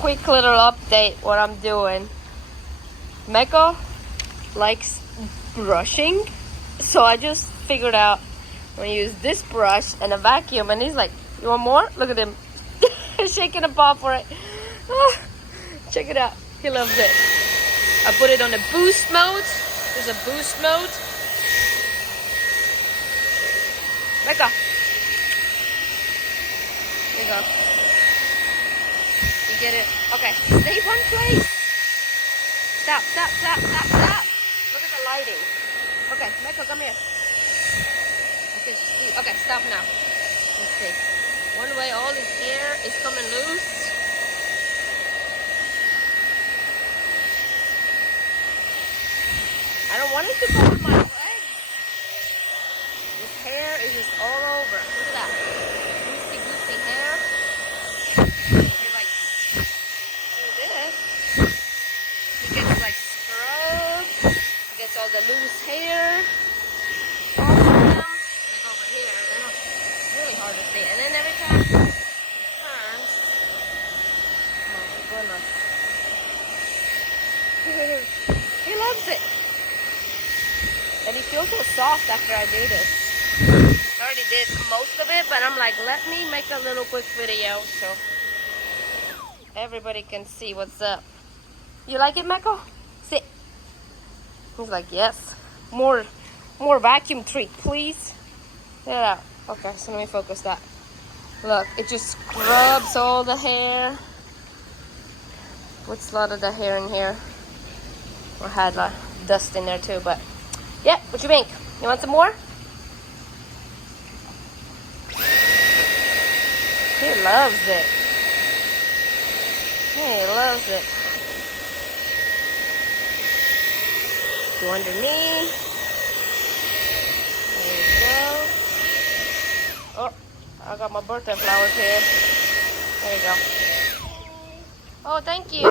quick little update what I'm doing. Mecca likes brushing, so I just figured out I'm gonna use this brush and a vacuum, and he's like, you want more? Look at him shaking a paw for it. Check it out, he loves it. I put it on the boost mode. There's a boost mode. Mecca, there you go. You get it? Okay, stay one place. Stop. Look at the lighting. Okay, Mecca, come here. Okay, stop now. Let's see. One way all his hair is coming loose. I don't want it to go on my legs. His hair is just all over. Look at that. Goosey hair. If you like do this, he gets like scrubbed. He gets all the loose hair. Like over here. It's really hard to see. And then every time he turns, oh my goodness. He loves it. And he feels so soft after I do this. I already did most of it, but I'm like, let me make a little quick video so everybody can see what's up. You like it, Mecca? Sit. He's like, yes. More vacuum treat, please. Get it out. Okay, so let me focus that. Look, it just scrubs all the hair. Puts a lot of the hair in here. Or had like dust in there too, but yeah, what you think? You want some more? He loves it. He loves it. Go underneath. There you go. Oh, I got my birthday flowers here. There you go. Oh, thank you.